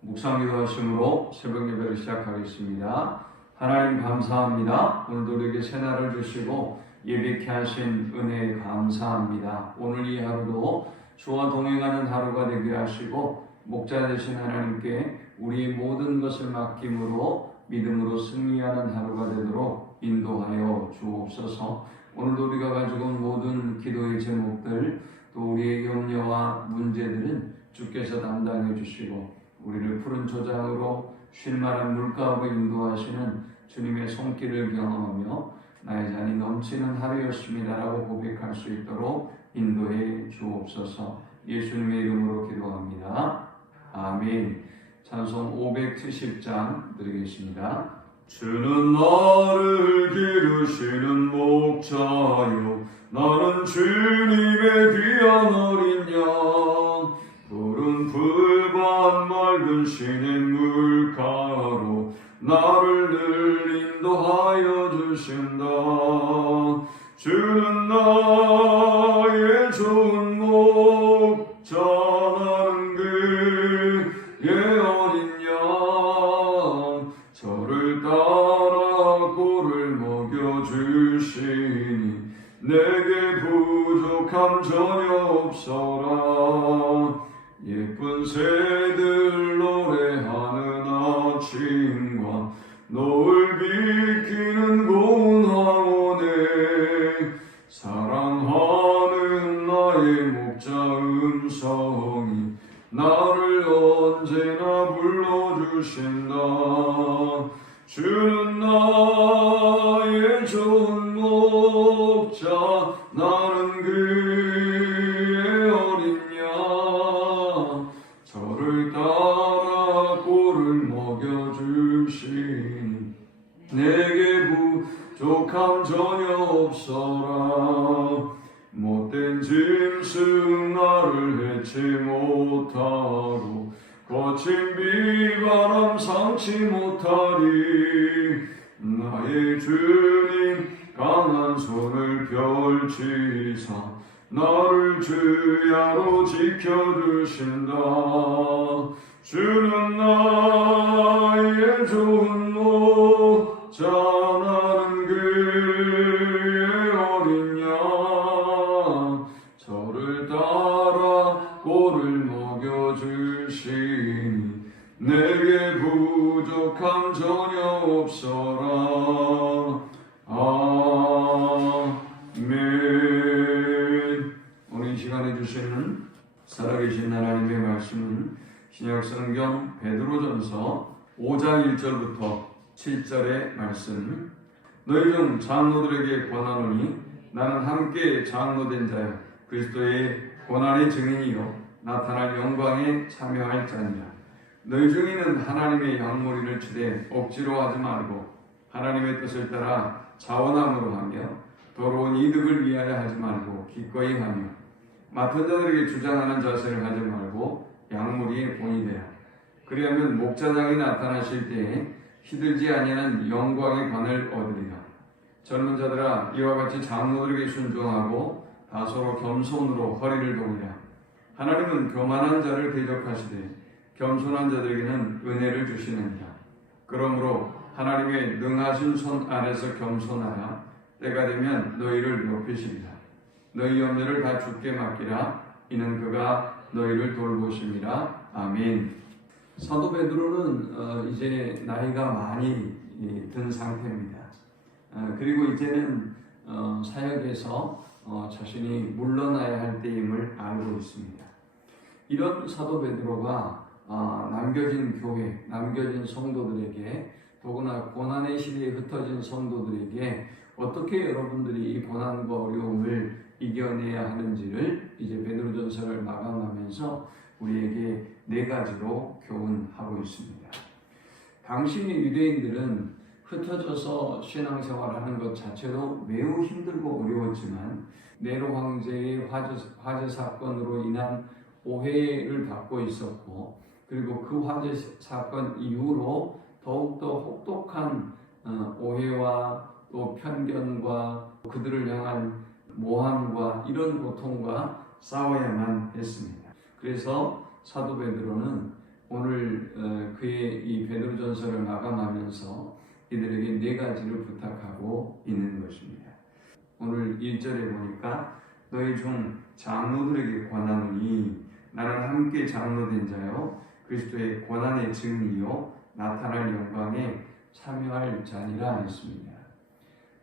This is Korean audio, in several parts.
묵상기도 하심으로 새벽 예배를 시작하겠습니다. 하나님 감사합니다. 오늘도 우리에게 새날을 주시고 예배케 하신 은혜에 감사합니다. 오늘 이 하루도 주와 동행하는 하루가 되게 하시고 목자 되신 하나님께 우리의 모든 것을 맡김으로 믿음으로 승리하는 하루가 되도록 인도하여 주옵소서. 오늘도 우리가 가지고 온 모든 기도의 제목들 또 우리의 염려와 문제들은 주께서 담당해 주시고 우리를 푸른 초장으로 쉴만한 물가로 인도하시는 주님의 손길을 경험하며 나의 잔이 넘치는 하루였습니다라고 고백할 수 있도록 인도해 주옵소서. 예수님의 이름으로 기도합니다. 아멘. 찬송 570장 드리겠습니다. 주는 나를 기르시는 목자요 나는 주님의 귀한 어린 양 푸른 풀밭 맑은 시냇 물가로 나를 늘 인도하여 주신다. 주는 나의 좋은 목자 나는 그의 어린 양 저를 따라 꼴을 먹여주시니 내게 부족함 전혀 없어라. 예쁜 새들 노래하는 아침과 노을 비키는 고운 황혼에 사랑하는 나의 목자 음성이 나를 언제나 불러주신다. 주는 나의 좋은 목자 나는 그의 어린 양 저를 따라 꼴을 먹여주시니 내게 부족함 전혀 없어라. 못된 짐승 나를 해치 못하고 거친 비바람 상치 못하리. 나의 주님 강한 손을 펼치사 나를 주야로 지켜주신다. 주는 나의 좋은 목자 나는 그의 어린 양 저를 따라 꼴을 먹여주시니 내게 부족함 전혀 없어라. 아멘. 오늘 이 시간에 주시는 살아계신 하나님의 말씀은 신약성경 베드로전서 5장 1절부터 7절의 말씀. 너희 중 장로들에게 권하노니 나는 함께 장로된 자여 그리스도의 고난의 증인이요 나타날 영광에 참여할 자니라. 너희 중에는 하나님의 양모리를 치되 억지로 하지 말고 하나님의 뜻을 따라 자원함으로 하며 더러운 이득을 위하여 하지 말고 기꺼이 하며 맡은 자들에게 주장하는 자세를 하지 말고 양모리의 본이 되라. 그리하면 목자장이 나타나실 때에 시들지 아니하는 영광의 관을 얻으리라. 젊은 자들아 이와 같이 장로들에게 순종하고 다소로 겸손으로 허리를 동이라. 하나님은 교만한 자를 대적하시되 겸손한 자들에게는 은혜를 주시느니라. 그러므로 하나님의 능하신 손 아래서 겸손하라. 때가 되면 너희를 높이시리라. 너희 염려를 다 주께 맡기라. 이는 그가 너희를 돌보심이라. 아멘. 사도 베드로는 이제 나이가 많이 든 상태입니다. 그리고 이제는 사역에서 자신이 물러나야 할 때임을 알고 있습니다. 이런 사도 베드로가 남겨진 교회, 남겨진 성도들에게 더구나 고난의 시대에 흩어진 성도들에게 어떻게 여러분들이 이 고난과 어려움을 이겨내야 하는지를 이제 베드로전서를 마감하면서 우리에게 4가지로 교훈하고 있습니다. 당시 유대인들은 흩어져서 신앙생활하는 것 자체도 매우 힘들고 어려웠지만 네로 황제의 화재 사건으로 인한 오해를 받고 있었고 그리고 그 화재 사건 이후로 더욱더 혹독한 오해와 또 편견과 그들을 향한 모함과 이런 고통과 싸워야만 했습니다. 그래서 사도 베드로는 오늘 그의 이 베드로전서를 마감하면서 이들에게 네 가지를 부탁하고 있는 것입니다. 오늘 1절에 보니까 너희 중 장로들에게 권하노니 나는 함께 장로된 자요 그리스도의 고난의 증인이요 나타날 영광에 참여할 자니라 했습니다.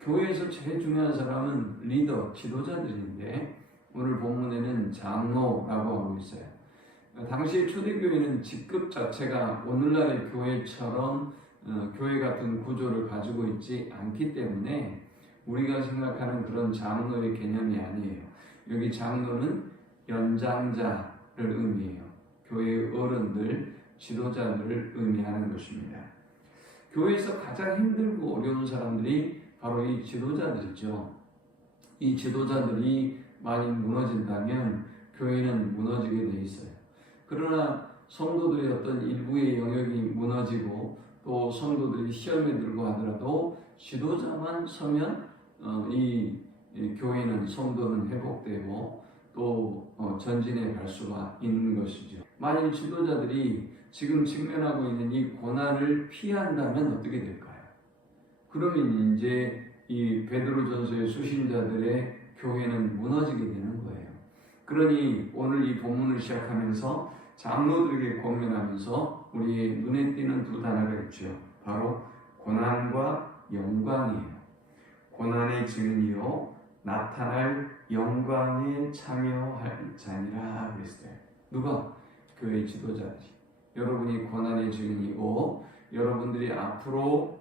교회에서 제일 중요한 사람은 리더, 지도자들인데 오늘 본문에는 장로라고 하고 있어요. 당시 초대교회는 직급 자체가 오늘날의 교회처럼 교회 같은 구조를 가지고 있지 않기 때문에 우리가 생각하는 그런 장로의 개념이 아니에요. 여기 장로는 연장자를 의미해요. 교회의 어른들, 지도자들을 의미하는 것입니다. 교회에서 가장 힘들고 어려운 사람들이 바로 이 지도자들이죠. 이 지도자들이 많이 무너진다면 교회는 무너지게 돼 있어요. 그러나 성도들의 어떤 일부의 영역이 무너지고 또 성도들이 시험에 들고 하더라도 지도자만 서면 이 교회는 성도는 회복되고 또 전진해 갈 수가 있는 것이죠. 만일 지도자들이 지금 직면하고 있는 이 고난을 피한다면 어떻게 될까요? 그러면 이제 이 베드로전서의 수신자들의 교회는 무너지게 되는 거예요. 그러니 오늘 이 본문을 시작하면서 장로들에게 권면하면서 우리의 눈에 띄는 두 단어가 있죠. 바로 고난과 영광이에요. 고난의 증인이요 나타날 영광에 참여할 자니라 그랬어요. 누가? 교회 지도자들이. 여러분이 고난의 증인이고 여러분들이 앞으로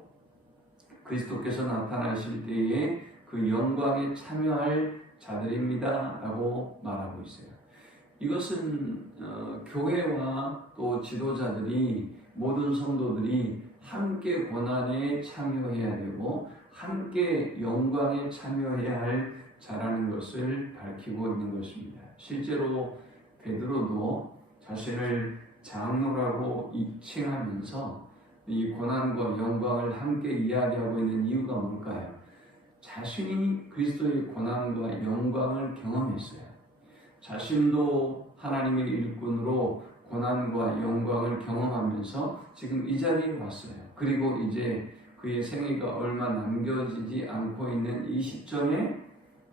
그리스도께서 나타나실 때에 그 영광에 참여할 자들입니다 라고 말하고 있어요. 이것은 교회와 또 지도자들이 모든 성도들이 함께 고난에 참여해야 되고 함께 영광에 참여해야 할 자라는 것을 밝히고 있는 것입니다. 실제로 베드로도 자신을 장로라고 칭하면서 이 고난과 영광을 함께 이야기하고 있는 이유가 뭘까요? 자신이 그리스도의 고난과 영광을 경험했어요. 자신도 하나님의 일꾼으로 고난과 영광을 경험하면서 지금 이 자리에 왔어요. 그리고 이제 그의 생애가 얼마 남겨지지 않고 있는 이 시점에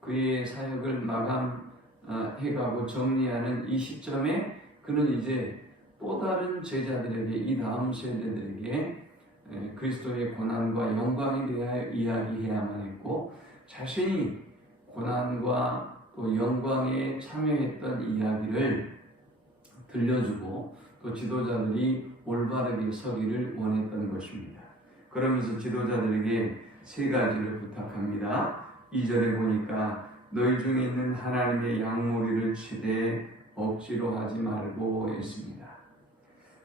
그의 사역을 마감해가고 정리하는 이 시점에 그는 이제 또 다른 제자들에게 이 다음 세대들에게 그리스도의 고난과 영광에 대하여 이야기해야만 했고 자신이 고난과 또 영광에 참여했던 이야기를 들려주고 또 지도자들이 올바르게 서기를 원했던 것입니다. 그러면서 지도자들에게 세 가지를 부탁합니다. 2절에 보니까 너희 중에 있는 하나님의 양모리를 치되 억지로 하지 말고 했습니다.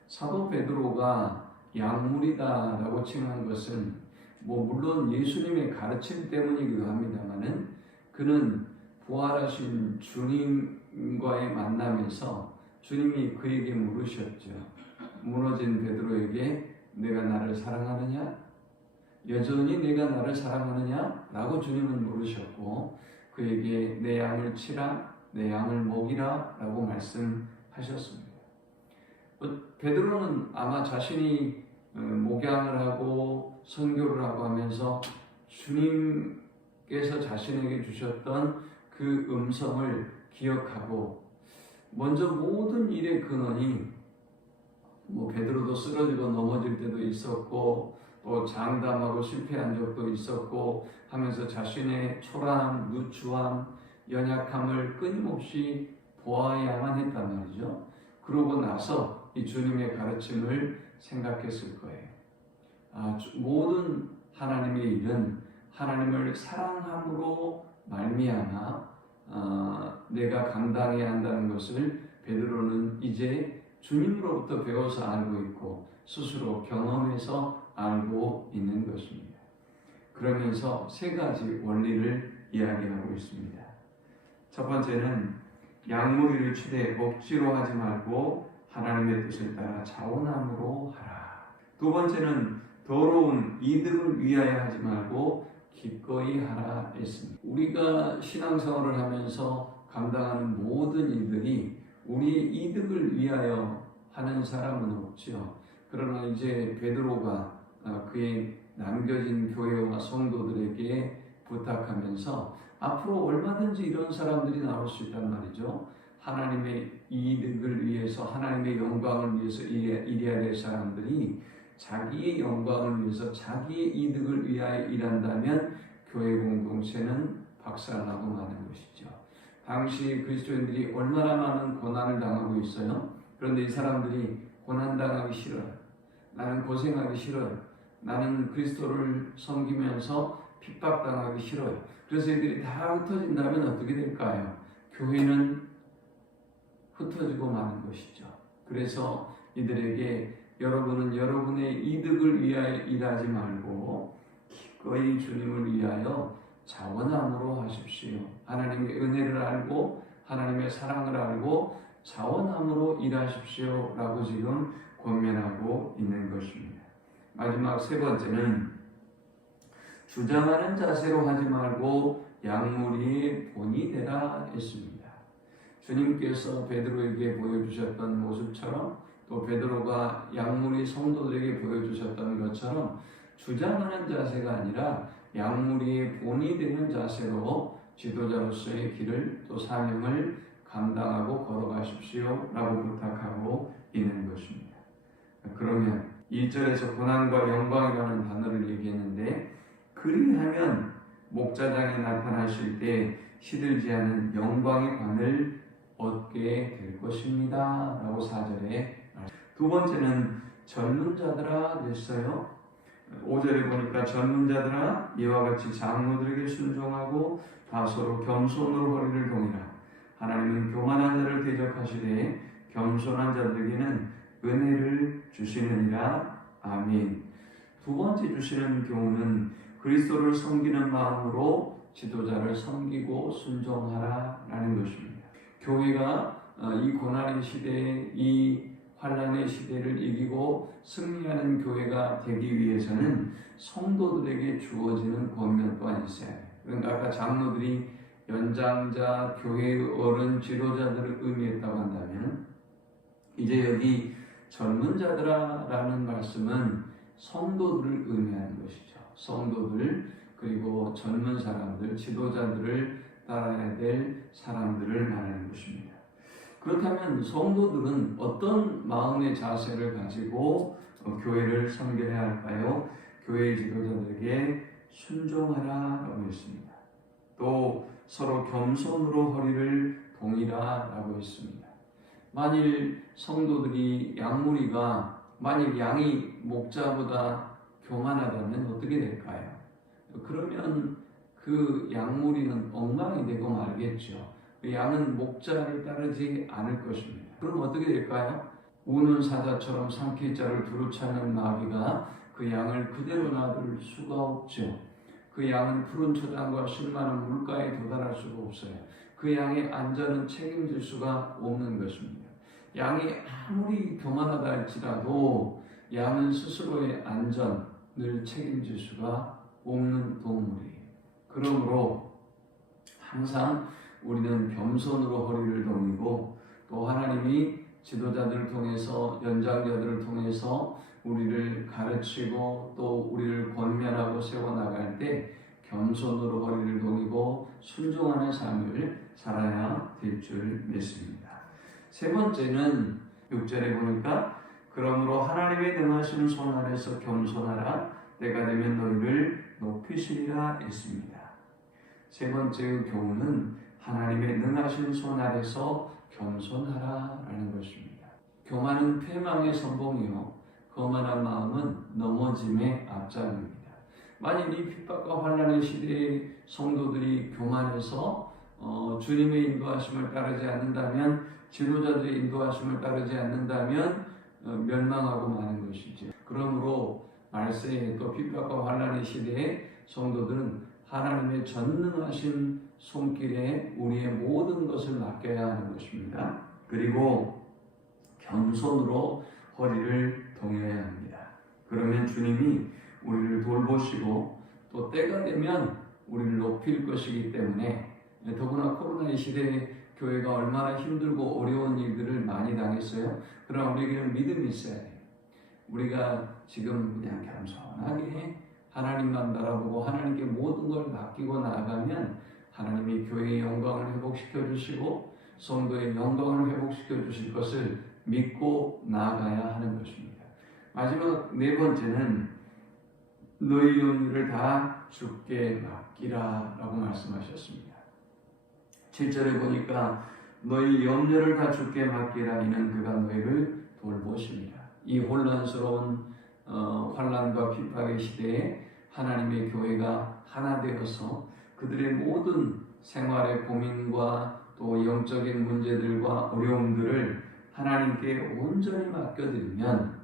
사도 베드로가 양물이다라고 칭한 것은 물론 예수님의 가르침 때문이기도 합니다만은 그는 부활하신 주님과의 만남에서 주님이 그에게 물으셨죠. 무너진 베드로에게 내가 나를 사랑하느냐? 여전히 내가 나를 사랑하느냐? 라고 주님은 물으셨고 그에게 내 양을 치라, 내 양을 먹이라 라고 말씀하셨습니다. 베드로는 아마 자신이 목양을 하고 선교를 하고 하면서 주님께서 자신에게 주셨던 그 음성을 기억하고 먼저 모든 일의 근원이 베드로도 쓰러지고 넘어질 때도 있었고 또 장담하고 실패한 적도 있었고 하면서 자신의 초라함, 누추함, 연약함을 끊임없이 보아야만 했단 말이죠. 그러고 나서 이 주님의 가르침을 생각했을 거예요. 모든 하나님의 일은 하나님을 사랑함으로 말미암아 내가 감당해야 한다는 것을 베드로는 이제 주님으로부터 배워서 알고 있고 스스로 경험해서 알고 있는 것입니다. 그러면서 세 가지 원리를 이야기하고 있습니다. 첫 번째는 양무리를 치되 억지로 하지 말고 하나님의 뜻을 따라 자원함으로 하라. 두 번째는 더러운 이득을 위하여 하지 말고 기꺼이 하라 했습니다. 우리가 신앙생활을 하면서 감당하는 모든 일들이 우리의 이득을 위하여 하는 사람은 없지요. 그러나 이제 베드로가 그의 남겨진 교회와 성도들에게 부탁하면서 앞으로 얼마든지 이런 사람들이 나올 수 있단 말이죠. 하나님의 이득을 위해서, 하나님의 영광을 위해서 일해야 될 사람들이 자기의 영광을 위해서, 자기의 이득을 위하여 일한다면 교회 공동체는 박살나고 마는 것이죠. 당시 그리스도인들이 얼마나 많은 고난을 당하고 있어요. 그런데 이 사람들이 고난당하기 싫어요. 나는 고생하기 싫어요. 나는 그리스도를 섬기면서 핍박당하기 싫어요. 그래서 이들이 다 흩어진다면 어떻게 될까요? 교회는 흩어지고 마는 것이죠. 그래서 이들에게 여러분은 여러분의 이득을 위하여 일하지 말고 기꺼이 주님을 위하여 자원함으로 하십시오. 하나님의 은혜를 알고 하나님의 사랑을 알고 자원함으로 일하십시오 라고 지금 권면하고 있는 것입니다. 마지막 세 번째는 주장하는 자세로 하지 말고 양무리의 본이 되라 했습니다. 주님께서 베드로에게 보여주셨던 모습처럼 또 베드로가 양무리 성도들에게 보여주셨던 것처럼 주장하는 자세가 아니라 양무리의 본이 되는 자세로 지도자로서의 길을 또 사명을 감당하고 걸어가십시오 라고 부탁하고 있는 것입니다. 그러면 1절에서 고난과 영광이라는 단어를 얘기했는데 그리하면 목자장에 나타나실 때 시들지 않은 영광의 관을 얻게 될 것입니다 라고 4절에 두 번째는 젊은 자들아 됐어요. 5절에 보니까 젊은 자들아 이와 같이 장로들에게 순종하고 다 서로 겸손으로 허리를 동이라. 하나님은 교만한 자를 대적하시되 겸손한 자들에게는 은혜를 주시느니라. 아멘. 두 번째 주시는 교훈은 그리스도를 섬기는 마음으로 지도자를 섬기고 순종하라 라는 것입니다. 교회가 이 고난의 시대에 이 환난의 시대를 이기고 승리하는 교회가 되기 위해서는 성도들에게 주어지는 권면 또한 있어야 해요. 그러니까 아까 장로들이 연장자, 교회의 어른, 지도자들을 의미했다고 한다면 이제 여기 젊은 자들아 라는 말씀은 성도들을 의미하는 것이죠. 성도들 그리고 젊은 사람들, 지도자들을 따라야 될 사람들을 말하는 것입니다. 그렇다면 성도들은 어떤 마음의 자세를 가지고 교회를 섬겨야 할까요? 교회 지도자들에게 순종하라라고 했습니다. 또 서로 겸손으로 허리를 동이라라고 했습니다. 만일 성도들이 양무리가 만일 양이 목자보다 교만하다면 어떻게 될까요? 그러면 그 양무리는 엉망이 되고 말겠죠. 양은 목자를 따르지 않을 것입니다. 그럼 어떻게 될까요? 우는 사자처럼 산길자를 두루차는 마귀가 그 양을 그대로 놔둘 수가 없죠. 그 양은 푸른 초장과 쉴만한 물가에 도달할 수가 없어요. 그 양의 안전은 책임질 수가 없는 것입니다. 양이 아무리 교만하다 할지라도 양은 스스로의 안전을 책임질 수가 없는 동물이에요. 그러므로 항상 우리는 겸손으로 허리를 동이고 또 하나님이 지도자들을 통해서 연장자들을 통해서 우리를 가르치고 또 우리를 권면하고 세워나갈 때 겸손으로 허리를 동이고 순종하는 삶을 살아야 될 줄 믿습니다. 세 번째는 6절에 보니까 그러므로 하나님의 능하신 손 아래서 겸손하라 때가 되면 너희를 높이시리라 했습니다. 세 번째 교훈은 하나님의 능하신 손 아래서 겸손하라라는 것입니다. 교만은 패망의 선봉이요 거만한 마음은 넘어짐의 앞장입니다. 만일 이 핍박과 환난의 시대의 성도들이 교만해서 주님의 인도하심을 따르지 않는다면 지도자들의 인도하심을 따르지 않는다면 멸망하고 마는 것이죠. 그러므로 말세에 또 핍박과 환난의 시대에 성도들은 하나님의 전능하신 손길에 우리의 모든 것을 맡겨야 하는 것입니다. 그리고 겸손으로 허리를 동여야 합니다. 그러면 주님이 우리를 돌보시고 또 때가 되면 우리를 높일 것이기 때문에 더구나 코로나의 시대에 교회가 얼마나 힘들고 어려운 일들을 많이 당했는지 당했어요. 그러나 우리에게는 믿음이 있어야 돼요. 우리가 지금 그냥 겸손하게 하나님만 바라보고 하나님께 모든 걸 맡기고 나아가면 하나님이 교회의 영광을 회복시켜 주시고 성도의 영광을 회복시켜 주실 것을 믿고 나아가야 하는 것입니다. 마지막 네 번째는 너희 염려를 다 주께 맡기라 라고 말씀하셨습니다. 7절에 보니까 너희 염려를 다 주께 맡기라 이는 그가 너희를 돌보십니다. 이 혼란스러운 환난과 핍박의 시대에 하나님의 교회가 하나 되어서 그들의 모든 생활의 고민과 또 영적인 문제들과 어려움들을 하나님께 온전히 맡겨드리면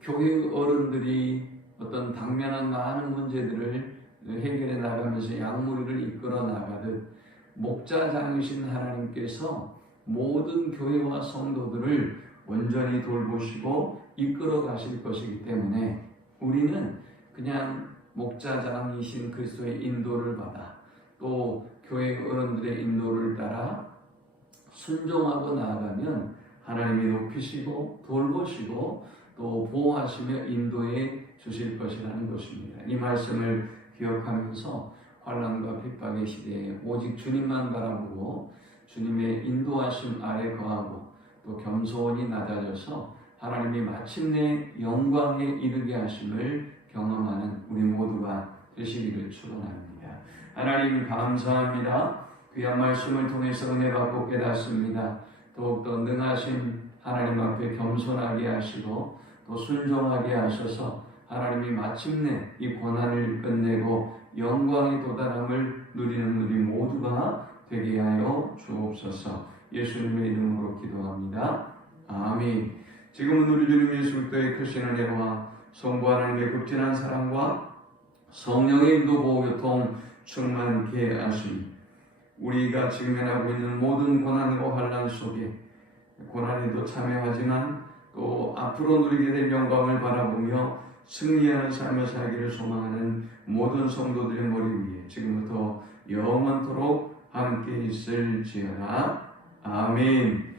교회 어른들이 어떤 당면한 많은 문제들을 해결해 나가면서 양무리를 이끌어 나가듯 목자장이신 하나님께서 모든 교회와 성도들을 온전히 돌보시고 이끌어 가실 것이기 때문에 우리는 그냥 목자장이신 그리스도의 인도를 받아 또 교회 어른들의 인도를 따라 순종하고 나아가면 하나님이 높이시고 돌보시고 또 보호하시며 인도해 주실 것이라는 것입니다. 이 말씀을 기억하면서 환난과 핍박의 시대에 오직 주님만 바라보고 주님의 인도하심 아래 거하고 또 겸손히 낮아져서 하나님이 마침내 영광에 이르게 하심을 경험하는 우리 모두가 되시기를 축원합니다. 하나님 감사합니다. 귀한 말씀을 통해서 은혜 받고 깨닫습니다. 더욱더 능하신 하나님 앞에 겸손하게 하시고 또 순종하게 하셔서 하나님이 마침내 이 고난을 끝내고 영광의 도달함을 누리는 우리 모두가 되게 하여 주옵소서. 예수님의 이름으로 기도합니다. 아멘. 지금은 우리 주님 예수 그리스도의 크신 은혜와 성부 하나님의 극진한 사랑과 성령의 인도 보호 교통 충만케 하시니 우리가 직면하고 있는 모든 고난과 환난 속에 고난에도 참여하지만 또 앞으로 누리게 될 영광을 바라보며 승리하는 삶을 살기를 소망하는 모든 성도들의 머리 위에 지금부터 영원토록 함께 있을지어다. 아멘.